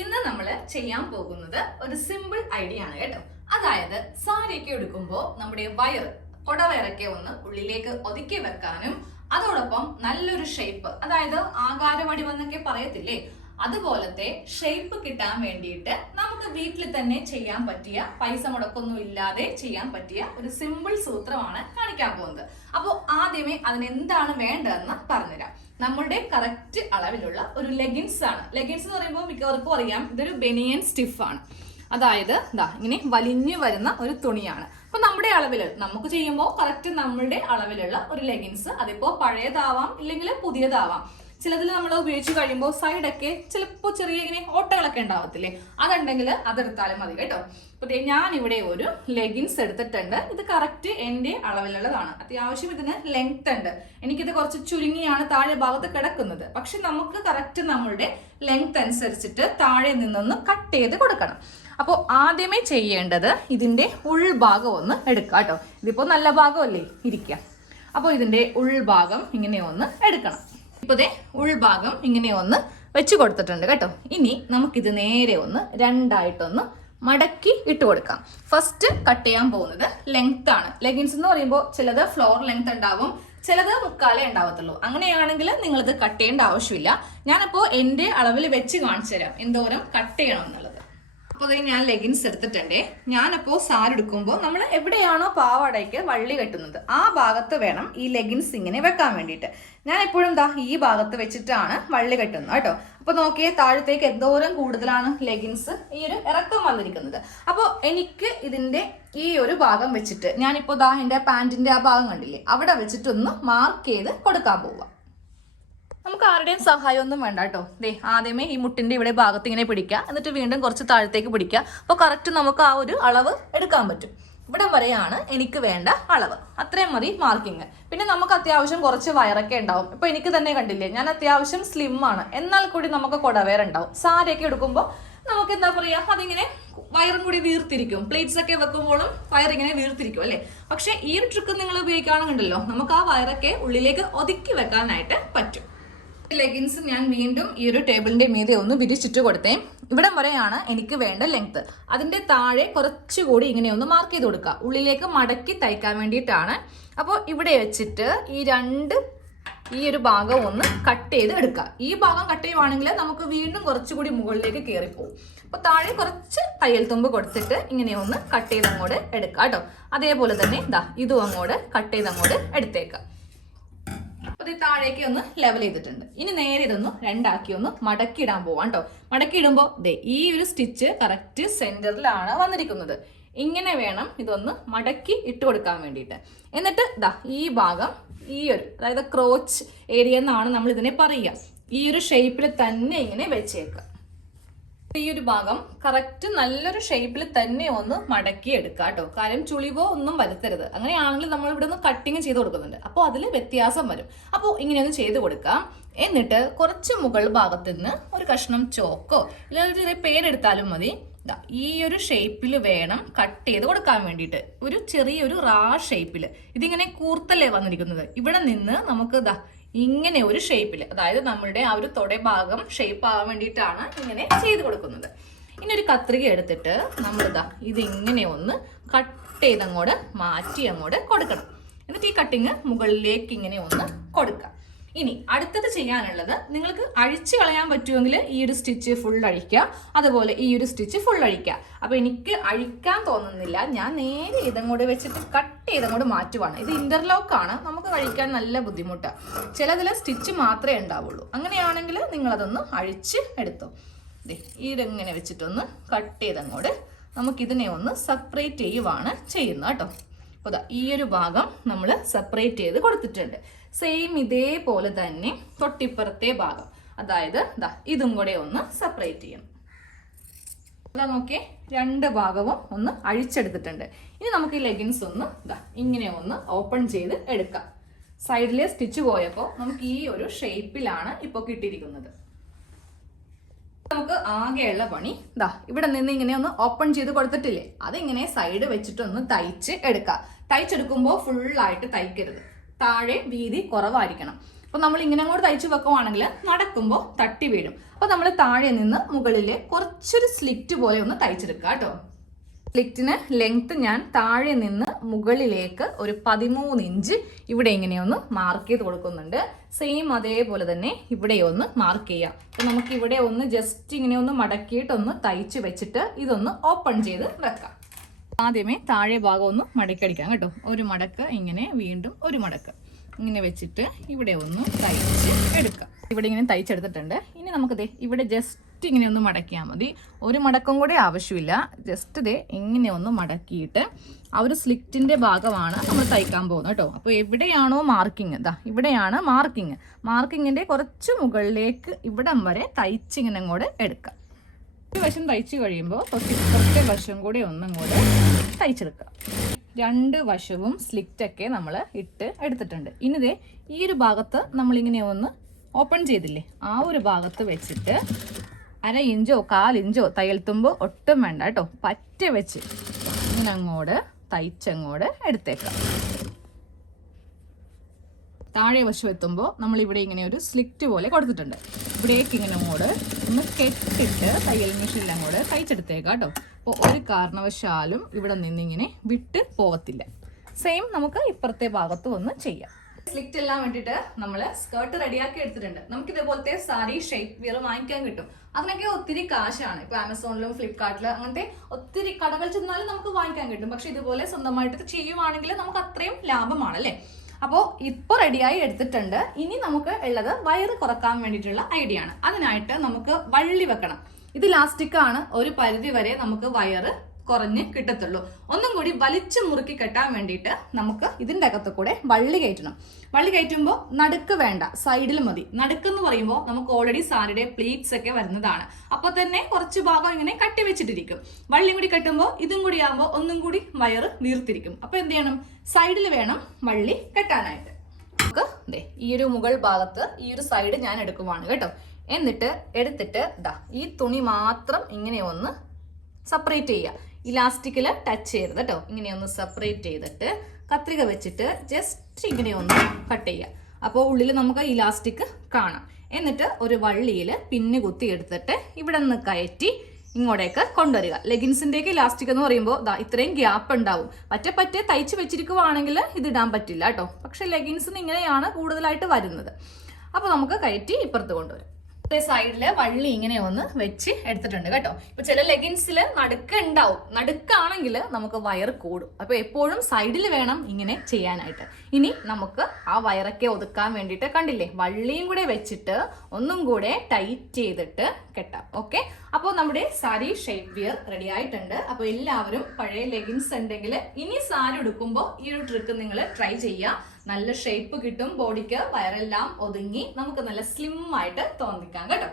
ഇന്ന് നമ്മൾ ചെയ്യാൻ പോകുന്നത് ഒരു സിമ്പിൾ ഐഡിയ ആണ് കേട്ടോ. അതായത് സാരിയൊക്കെ എടുക്കുമ്പോൾ നമ്മുടെ കൊടവയറൊക്കെ ഒന്ന് ഉള്ളിലേക്ക് ഒതുക്കി വെക്കാനും അതോടൊപ്പം നല്ലൊരു ഷേപ്പ്, അതായത് ആകാരവടിവെന്നൊക്കെ പറയത്തില്ലേ, അതുപോലത്തെ ഷേപ്പ് കിട്ടാൻ വേണ്ടിയിട്ട് നമുക്ക് വീട്ടിൽ തന്നെ ചെയ്യാൻ പറ്റിയ, പൈസ മുടക്കൊന്നും ഇല്ലാതെ ചെയ്യാൻ പറ്റിയ ഒരു സിമ്പിൾ സൂത്രമാണ് കാണിക്കാൻ പോകുന്നത്. അപ്പോൾ ആദ്യമേ അതിനെന്താണ് വേണ്ടതെന്ന് പറഞ്ഞുതരാം. നമ്മളുടെ കറക്റ്റ് അളവിലുള്ള ഒരു ലെഗിൻസ് ആണ്. ലെഗിൻസ് എന്ന് പറയുമ്പോൾ മിക്കവർക്കും അറിയാം, ഇതൊരു ബനിയൻ സ്റ്റിഫാണ്. അതായത് ഇങ്ങനെ വലിഞ്ഞു വരുന്ന ഒരു തുണിയാണ്. അപ്പൊ നമ്മുടെ അളവിൽ നമുക്ക് ചെയ്യുമ്പോൾ കറക്റ്റ് നമ്മളുടെ അളവിലുള്ള ഒരു ലെഗിൻസ്, അതിപ്പോ പഴയതാവാം ഇല്ലെങ്കിൽ പുതിയതാവാം. ചിലതിൽ നമ്മൾ ഉപയോഗിച്ച് കഴിയുമ്പോൾ സൈഡൊക്കെ ചിലപ്പോൾ ചെറിയ ഇങ്ങനെ ഓട്ടകളൊക്കെ ഉണ്ടാവത്തില്ലേ, അതുണ്ടെങ്കിൽ അതെടുത്താലും മതി കേട്ടോ. അപ്പൊ ഞാൻ ഇവിടെ ഒരു ലെഗിൻസ് എടുത്തിട്ടുണ്ട്. ഇത് കറക്റ്റ് എൻ്റെ അളവിലുള്ളതാണ്. അത്യാവശ്യം ഇതിന് ലെങ്ത് ഉണ്ട്. എനിക്കിത് കുറച്ച് ചുരുങ്ങിയാണ് താഴെ ഭാഗത്ത് കിടക്കുന്നത്. പക്ഷെ നമുക്ക് കറക്റ്റ് നമ്മളുടെ ലെങ്ത് അനുസരിച്ചിട്ട് താഴെ നിന്നൊന്ന് കട്ട് ചെയ്ത് കൊടുക്കണം. അപ്പോൾ ആദ്യമേ ചെയ്യേണ്ടത് ഇതിൻ്റെ ഉൾഭാഗം ഒന്ന് എടുക്കുക കേട്ടോ. ഇതിപ്പോൾ നല്ല ഭാഗമല്ലേ ഇരിക്കുക. അപ്പോൾ ഇതിൻ്റെ ഉൾഭാഗം ഇങ്ങനെ ഒന്ന് എടുക്കണം. ഇപ്പോൾ ഇതേ ഉൾഭാഗം ഇങ്ങനെ ഒന്ന് വെച്ച് കൊടുത്തിട്ടുണ്ട് കേട്ടോ. ഇനി നമുക്കിത് നേരെ ഒന്ന് രണ്ടായിട്ടൊന്ന് മടക്കി ഇട്ട് കൊടുക്കാം. ഫസ്റ്റ് കട്ട് ചെയ്യാൻ പോകുന്നത് ലെങ്ത് ആണ്. ലെഗിൻസ് എന്ന് പറയുമ്പോൾ ചിലത് ഫ്ലോർ ലെങ്ത് ഉണ്ടാവും, ചിലത് മുക്കാലേ ഉണ്ടാവത്തുള്ളൂ. അങ്ങനെയാണെങ്കിൽ നിങ്ങളിത് കട്ട് ചെയ്യേണ്ട ആവശ്യമില്ല. ഞാനപ്പോൾ എൻ്റെ അളവിൽ വെച്ച് കാണിച്ചു തരാം എന്തോരം കട്ട് ചെയ്യണം എന്നുള്ളത്. അപ്പോൾ ഞാൻ ലെഗിൻസ് എടുത്തിട്ടുണ്ട്. ഞാനപ്പോൾ സാരി എടുക്കുമ്പോൾ നമ്മൾ എവിടെയാണോ പാവാടയ്ക്ക് വള്ളി കെട്ടുന്നത് ആ ഭാഗത്ത് വേണം ഈ ലെഗിൻസ് ഇങ്ങനെ വെക്കാൻ വേണ്ടിയിട്ട്. ഞാൻ എപ്പോഴും ഈ ഭാഗത്ത് വെച്ചിട്ടാണ് വള്ളി കെട്ടുന്നത് കേട്ടോ. അപ്പോൾ നോക്കിയേ, താഴത്തേക്ക് എന്തോരം കൂടുതലാണ് ലെഗിൻസ് ഈ ഒരു ഇറക്കം വന്നിരിക്കുന്നത്. അപ്പോൾ എനിക്ക് ഇതിൻ്റെ ഈ ഒരു ഭാഗം വെച്ചിട്ട് ഞാനിപ്പോൾ എൻ്റെ പാൻറ്റിൻ്റെ ആ ഭാഗം കണ്ടില്ലേ, അവിടെ വെച്ചിട്ടൊന്ന് മാർക്ക് ചെയ്ത് കൊടുക്കാൻ പോവുക. നമുക്ക് ആരുടെയും സഹായമൊന്നും വേണ്ട കേട്ടോ. ആദ്യമേ ഈ മുട്ടിന്റെ ഇവിടെ ഭാഗത്ത് ഇങ്ങനെ പിടിക്കുക, എന്നിട്ട് വീണ്ടും കുറച്ച് താഴത്തേക്ക് പിടിക്കുക. അപ്പോൾ കറക്റ്റ് നമുക്ക് ആ ഒരു അളവ് എടുക്കാൻ പറ്റും. ഇവിടെ വരെയാണ് എനിക്ക് വേണ്ട അളവ്, അത്രയും മതി മാർക്കിങ്. പിന്നെ നമുക്ക് അത്യാവശ്യം കുറച്ച് വയറൊക്കെ ഉണ്ടാവും. ഇപ്പൊ എനിക്ക് തന്നെ കണ്ടില്ലേ, ഞാൻ അത്യാവശ്യം സ്ലിം ആണ്, എന്നാൽ കൂടി നമുക്ക് കൊടവയർ ഉണ്ടാവും. സാരിയൊക്കെ എടുക്കുമ്പോൾ നമുക്ക് എന്താ പറയാ, അതിങ്ങനെ വയറും കൂടി വീർത്തിരിക്കും. പ്ലേറ്റ്സ് ഒക്കെ വെക്കുമ്പോഴും വയറിങ്ങനെ വീർത്തിരിക്കും അല്ലേ. പക്ഷെ ഈ ഒരു ട്രിക്ക് നിങ്ങൾ ഉപയോഗിക്കുകയാണെന്നുണ്ടല്ലോ, നമുക്ക് ആ വയറൊക്കെ ഉള്ളിലേക്ക് ഒതുക്കി വെക്കാനായിട്ട് പറ്റും. ലെഗിൻസ് ഞാൻ വീണ്ടും ഈ ഒരു ടേബിളിന്റെ മീതെ ഒന്ന് വിരിച്ചിട്ട് കൊടുത്തേ. ഇവിടം വരെയാണ് എനിക്ക് വേണ്ട ലെങ്ത്. അതിന്റെ താഴെ കുറച്ചുകൂടി ഇങ്ങനെ ഒന്ന് മാർക്ക് ചെയ്ത് കൊടുക്കുക, ഉള്ളിലേക്ക് മടക്കി തയ്ക്കാൻ വേണ്ടിയിട്ടാണ്. അപ്പോൾ ഇവിടെ വെച്ചിട്ട് ഈ ഒരു ഭാഗം ഒന്ന് കട്ട് ചെയ്ത് എടുക്കുക. ഈ ഭാഗം കട്ട് ചെയ്യുവാണെങ്കിൽ നമുക്ക് വീണ്ടും കുറച്ചുകൂടി മുകളിലേക്ക് കയറിപ്പോകും. അപ്പോൾ താഴെ കുറച്ച് തയ്യൽ തുമ്പ് കൊടുത്തിട്ട് ഇങ്ങനെ ഒന്ന് കട്ട് ചെയ്ത് അങ്ങോട്ട് എടുക്കുക കേട്ടോ. അതേപോലെ തന്നെ ഇതും അങ്ങോട്ട് കട്ട് ചെയ്ത് അങ്ങോട്ട് എടുത്തേക്കാം. അപ്പോൾ ഇത് താഴേക്ക് ഒന്ന് ലെവൽ ചെയ്തിട്ടുണ്ട്. ഇനി നേരെ ഇതൊന്ന് രണ്ടാക്കി ഒന്ന് മടക്കി ഇടാൻ പോവാം കേട്ടോ. മടക്കി ഇടുമ്പോൾ ഈ ഒരു സ്റ്റിച്ച് കറക്റ്റ് സെന്ററിലാണ് വന്നിരിക്കുന്നത്. ഇങ്ങനെ വേണം ഇതൊന്ന് മടക്കി ഇട്ട് കൊടുക്കാൻ വേണ്ടിയിട്ട്. എന്നിട്ട് ഈ ഭാഗം അതായത് ക്രോച്ച് ഏരിയ എന്നാണ് നമ്മൾ ഇതിനെ പറയുക, ഈ ഒരു ഷേപ്പിൽ തന്നെ ഇങ്ങനെ വെച്ചേക്കുക. ഈ ഒരു ഭാഗം കറക്റ്റ് നല്ലൊരു ഷേപ്പിൽ തന്നെ ഒന്ന് മടക്കി എടുക്കുക കേട്ടോ. കാര്യം ചുളിവോ ഒന്നും വരുത്തരുത്. അങ്ങനെയാണെങ്കിൽ നമ്മൾ ഇവിടെ ഒന്ന് കട്ടിങ് ചെയ്ത് കൊടുക്കുന്നുണ്ട്, അപ്പോൾ അതിൽ വ്യത്യാസം വരും. അപ്പോൾ ഇങ്ങനെയൊന്ന് ചെയ്ത് കൊടുക്കാം. എന്നിട്ട് കുറച്ച് മുകൾ ഭാഗത്ത് നിന്ന് ഒരു കഷ്ണം ചോക്കോ അല്ലെങ്കിൽ ചെറിയ പേരെടുത്താലും മതി. ഈ ഒരു ഷേപ്പിൽ വേണം കട്ട് ചെയ്ത് കൊടുക്കാൻ വേണ്ടിയിട്ട്. ഒരു ചെറിയൊരു ഷേപ്പിൽ ഇതിങ്ങനെ കൂർത്തല്ലേ വന്നിരിക്കുന്നത്. ഇവിടെ നിന്ന് നമുക്ക് ഇങ്ങനെ ഒരു ഷേപ്പിൽ, അതായത് നമ്മളുടെ ആ ഒരു തൊട ഭാഗം ഷേപ്പ് ആവാൻ വേണ്ടിയിട്ടാണ് ഇങ്ങനെ ചെയ്ത് കൊടുക്കുന്നത്. ഇനി ഒരു കത്രിക എടുത്തിട്ട് നമ്മൾ ഇതിങ്ങനെ ഒന്ന് കട്ട് ചെയ്ത് അങ്ങോട്ട് മാറ്റി അങ്ങോട്ട് കൊടുക്കണം. എന്നിട്ട് ഈ കട്ടിങ് മുകളിലേക്ക് ഇങ്ങനെ ഒന്ന് കൊടുക്കാം. ഇനി അടുത്തത് ചെയ്യാനുള്ളത്, നിങ്ങൾക്ക് അഴിച്ചു കളയാൻ പറ്റുമെങ്കിൽ ഈ ഒരു സ്റ്റിച്ച് ഫുൾ അഴിക്കുക, അതുപോലെ ഈ ഒരു സ്റ്റിച്ച് ഫുൾ അഴിക്കുക. അപ്പോൾ എനിക്ക് അഴിക്കാൻ തോന്നുന്നില്ല, ഞാൻ നേരെ ഇതങ്ങോട്ട് വെച്ചിട്ട് കട്ട് ചെയ്തങ്ങോട്ട് മാറ്റുവാണ്. ഇത് ഇന്റർലോക്കാണ്, നമുക്ക് കഴിക്കാൻ നല്ല ബുദ്ധിമുട്ടാണ്. ചിലതിൽ സ്റ്റിച്ച് മാത്രമേ ഉണ്ടാവുള്ളൂ. അങ്ങനെയാണെങ്കിൽ നിങ്ങളതൊന്ന് അഴിച്ച് എടുത്തോ. ഇതെങ്ങനെ വെച്ചിട്ടൊന്ന് കട്ട് ചെയ്തങ്ങോട്ട് നമുക്കിതിനെ ഒന്ന് സെപ്പറേറ്റ് ചെയ്യുവാണ് ചെയ്യുന്നത് കേട്ടോ. അപ്പോൾ ഈ ഒരു ഭാഗം നമ്മൾ സെപ്പറേറ്റ് ചെയ്ത് കൊടുത്തിട്ടുണ്ട്. സെയിം ഇതേപോലെ തന്നെ തൊട്ടിപ്പുറത്തെ ഭാഗം, അതായത് ഇതും കൂടെ ഒന്ന് സെപ്പറേറ്റ് ചെയ്യണം. നോക്കിയേ, രണ്ട് ഭാഗവും ഒന്ന് അഴിച്ചെടുത്തിട്ടുണ്ട്. ഇനി നമുക്ക് ഈ ലെഗിൻസ് ഒന്ന് ഇങ്ങനെ ഒന്ന് ഓപ്പൺ ചെയ്ത് എടുക്കാം. സൈഡിലെ സ്റ്റിച്ച് പോയപ്പോൾ നമുക്ക് ഈ ഒരു ഷേപ്പിലാണ് ഇപ്പോൾ കിട്ടിയിരിക്കുന്നത്. നമുക്ക് ആകെയുള്ള പണി ഇവിടെ നിന്ന് ഇങ്ങനെ ഒന്ന് ഓപ്പൺ ചെയ്ത് കൊടുത്തിട്ടില്ലേ, അതിങ്ങനെ സൈഡ് വെച്ചിട്ടൊന്ന് തയ്ച്ച് എടുക്കുക. തയ്ച്ചെടുക്കുമ്പോൾ ഫുള്ളായിട്ട് തയ്ക്കരുത്, താഴെ വീതി കുറവായിരിക്കണം. അപ്പോൾ നമ്മൾ ഇങ്ങനെ അങ്ങോട്ട് തയ്ച്ചു വെക്കുവാണെങ്കിൽ നടക്കുമ്പോൾ തട്ടി വീഴും. അപ്പോൾ നമ്മൾ താഴെ നിന്ന് മുകളിൽ കുറച്ചൊരു സ്ലിറ്റ് പോലെ ഒന്ന് തയ്ച്ചെടുക്കുക കേട്ടോ. സ്ലിറ്റിന് ലെങ്ത് ഞാൻ താഴെ നിന്ന് മുകളിലേക്ക് ഒരു 13 ഇഞ്ച് ഇവിടെ ഇങ്ങനെയൊന്ന് മാർക്ക് ചെയ്ത് കൊടുക്കുന്നുണ്ട്. സെയിം അതേപോലെ തന്നെ ഇവിടെ ഒന്ന് മാർക്ക് ചെയ്യാം. അപ്പോൾ നമുക്ക് ഇവിടെ ഒന്ന് ജസ്റ്റ് ഇങ്ങനെ ഒന്ന് മടക്കിയിട്ടൊന്ന് തയ്ച്ച് വെച്ചിട്ട് ഇതൊന്ന് ഓപ്പൺ ചെയ്ത് വെക്കാം. ആദ്യമേ താഴെ ഭാഗം ഒന്ന് മടക്കടിക്കാം കേട്ടോ. ഒരു മടക്ക് ഇങ്ങനെ, വീണ്ടും ഒരു മടക്ക് ഇങ്ങനെ വെച്ചിട്ട് ഇവിടെ ഒന്ന് തയ്ച്ച് എടുക്കാം. ഇവിടെ ഇങ്ങനെ തയ്ച്ചെടുത്തിട്ടുണ്ട്. ഇനി നമുക്കിത് ഇവിടെ ജസ്റ്റ് ഇങ്ങനെ ഒന്ന് മടക്കിയാൽ മതി. ഒരു മടക്കം കൂടെ ആവശ്യമില്ല. ജസ്റ്റ് ഇതേ ഇങ്ങനെ ഒന്ന് മടക്കിയിട്ട് ആ ഒരു സ്ലിറ്റിൻ്റെ ഭാഗമാണ് നമ്മൾ തയ്ക്കാൻ പോകുന്നത് കേട്ടോ. അപ്പോൾ എവിടെയാണോ മാർക്കിങ്, ഇതാ ഇവിടെയാണ് മാർക്കിങ്. മാർക്കിങ്ങിൻ്റെ കുറച്ച് മുകളിലേക്ക് ഇവിടം വരെ തയ്ച്ചിങ്ങനെ അങ്ങോട്ട് എടുക്കാം. ഒരു വശം തയ്ച്ച് കഴിയുമ്പോൾ ഇപ്പുറത്തെ വശം കൂടെ ഒന്നും കൂടെ തയ്ച്ചെടുക്കുക. 2 വശവും സ്ലിറ്റൊക്കെ നമ്മൾ ഇട്ട് എടുത്തിട്ടുണ്ട്. ഇനിതേ ഈ ഒരു ഭാഗത്ത് നമ്മളിങ്ങനെ ഒന്ന് ഓപ്പൺ ചെയ്തില്ലേ, ആ ഒരു ഭാഗത്ത് വെച്ചിട്ട് 1/2 ഇഞ്ചോ 1/4 ഇഞ്ചോ തയ്യൽ തുമ്പ് ഒട്ടും വേണ്ട കേട്ടോ, പറ്റ വെച്ച് ഇങ്ങനെ അങ്ങോട്ട് തയ്ച്ചങ്ങോട്ട് എടുത്തേക്കാം. താഴെ വശം എത്തുമ്പോൾ നമ്മളിവിടെ ഇങ്ങനെ ഒരു സ്ലിറ്റ് പോലെ കൊടുത്തിട്ടുണ്ട്. ഇവിടേക്ക് ഇങ്ങനെ അങ്ങോട്ട് ഒന്ന് കെട്ടിട്ട് തയ്യൽ മെഷീനിൽ അങ്ങോട്ട് തയ്ച്ചെടുത്തേക്കാം കേട്ടോ. അപ്പോൾ ഒരു കാരണവശാലും ഇവിടെ നിന്നിങ്ങനെ വിട്ട് പോവത്തില്ല. സെയിം നമുക്ക് ഇപ്പുറത്തെ ഭാഗത്തും ഒന്ന് ചെയ്യാം. സ്ലിറ്റ് എല്ലാം വേണ്ടിയിട്ട് നമ്മൾ സ്കേർട്ട് റെഡിയാക്കി എടുത്തിട്ടുണ്ട്. നമുക്ക് ഇതേപോലത്തെ സാരി ഷേപ്പ് വിയർ വാങ്ങിക്കാൻ കിട്ടും. അതിനൊക്കെ ഒത്തിരി കാശാണ്. ഇപ്പോൾ ആമസോണിലും ഫ്ലിപ്കാർട്ടിലും അങ്ങനത്തെ ഒത്തിരി കടകൾ ചെന്നാലും നമുക്ക് വാങ്ങിക്കാൻ കിട്ടും. പക്ഷെ ഇതുപോലെ സ്വന്തമായിട്ട് ചെയ്യുവാണെങ്കിൽ നമുക്ക് അത്രയും ലാഭമാണ് അല്ലേ. അപ്പോൾ ഇപ്പോൾ റെഡിയായി എടുത്തിട്ടുണ്ട്. ഇനി നമുക്ക് ഉള്ളത് വയറ് കുറക്കാൻ വേണ്ടിയിട്ടുള്ള ഐഡിയ ആണ്. അതിനായിട്ട് നമുക്ക് വള്ളി വെക്കണം. ഇത് ഇലാസ്റ്റിക്കാണ്. ഒരു പരിധി വരെ നമുക്ക് വയറ് കുറഞ്ഞ് കിട്ടത്തുള്ളൂ. ഒന്നും കൂടി വലിച്ചു മുറുക്കി കെട്ടാൻ വേണ്ടിയിട്ട് നമുക്ക് ഇതിൻ്റെ അകത്ത് കൂടെ വള്ളി കയറ്റണം. വള്ളി കയറ്റുമ്പോൾ നടുക്ക് വേണ്ട, സൈഡിൽ മതി. നടുക്കെന്ന് പറയുമ്പോൾ നമുക്ക് ഓൾറെഡി സാരിയുടെ പ്ലീറ്റ്സ് ഒക്കെ വരുന്നതാണ്. അപ്പോൾ തന്നെ കുറച്ച് ഭാഗം ഇങ്ങനെ കട്ടി വെച്ചിട്ടിരിക്കും. വള്ളി കൂടി കെട്ടുമ്പോൾ ഇതും കൂടി ആകുമ്പോൾ ഒന്നും കൂടി വയറ് വീർത്തിരിക്കും. അപ്പോൾ എന്ത് ചെയ്യണം, സൈഡിൽ വേണം വള്ളി കെട്ടാനായിട്ട്. നമുക്ക് ഈ ഒരു മുകൾ ഭാഗത്ത് ഈ ഒരു സൈഡ് ഞാൻ എടുക്കുവാണ് കേട്ടോ. എന്നിട്ട് എടുത്തിട്ട് ഈ തുണി മാത്രം ഇങ്ങനെ ഒന്ന് സെപ്പറേറ്റ് ചെയ്യുക. ഇലാസ്റ്റിക്കിൽ ടച്ച് ചെയ്യരുത് കേട്ടോ. ഇങ്ങനെ ഒന്ന് സെപ്പറേറ്റ് ചെയ്തിട്ട് കത്രിക വെച്ചിട്ട് ജസ്റ്റ് ഇങ്ങനെ ഒന്ന് കട്ട് ചെയ്യുക. അപ്പോൾ ഉള്ളിൽ നമുക്ക് ഇലാസ്റ്റിക് കാണാം. എന്നിട്ട് ഒരു വള്ളിയിൽ പിന്ന് കുത്തി എടുത്തിട്ട് ഇവിടെ നിന്ന് കയറ്റി ഇങ്ങോട്ടേക്ക് കൊണ്ടുവരിക. ലെഗിൻസിൻ്റെയൊക്കെ ഇലാസ്റ്റിക് എന്ന് പറയുമ്പോൾ ഇത്രയും ഗ്യാപ്പ് ഉണ്ടാവും. പറ്റേ തയ്ച്ച് വെച്ചിരിക്കുവാണെങ്കിൽ ഇത് ഇടാൻ പറ്റില്ല കേട്ടോ. പക്ഷെ ലെഗിൻസിന് ഇങ്ങനെയാണ് കൂടുതലായിട്ട് വരുന്നത്. അപ്പോൾ നമുക്ക് കയറ്റി ഇപ്പുറത്ത് കൊണ്ടുവരും. സൈഡില് വള്ളി ഇങ്ങനെ ഒന്ന് വെച്ച് എടുത്തിട്ടുണ്ട് കേട്ടോ. ഇപ്പൊ ചില ലെഗിൻസിൽ നടുക്ക് ഉണ്ടാവും. നടുക്കാണെങ്കിൽ നമുക്ക് വയർ കൂടും. അപ്പൊ എപ്പോഴും സൈഡിൽ വേണം ഇങ്ങനെ ചെയ്യാനായിട്ട്. ഇനി നമുക്ക് ആ വയറൊക്കെ ഒതുക്കാൻ വേണ്ടിയിട്ട് കണ്ടില്ലേ, വള്ളിയും കൂടെ വെച്ചിട്ട് ഒന്നും കൂടെ ടൈറ്റ് ചെയ്തിട്ട് കെട്ടാം. ഓക്കെ, അപ്പോൾ നമ്മുടെ സാരി ഷേപ്പ് വിയർ റെഡി ആയിട്ടുണ്ട്. അപ്പോൾ എല്ലാവരും പഴയ ലെഗിൻസ് ഉണ്ടെങ്കിൽ ഇനി സാരി ഉടുക്കുമ്പോൾ ഈ ഒരു ട്രിക്ക് നിങ്ങൾ ട്രൈ ചെയ്യുക. നല്ല ഷേപ്പ് കിട്ടും ബോഡിക്ക്, വയറെല്ലാം ഒതുങ്ങി നമുക്ക് നല്ല സ്ലിം ആയിട്ട് തോന്നിക്കാം കേട്ടോ.